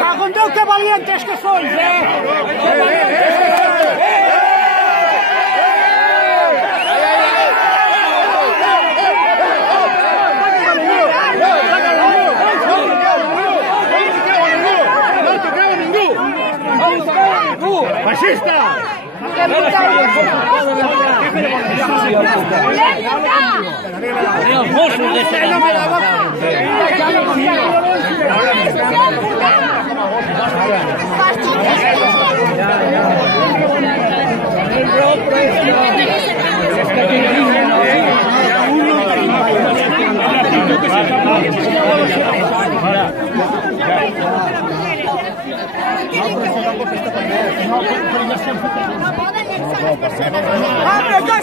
Cago en Déu, que valientes que sois, ¡Fascista! Los Mossos de ¡Abre,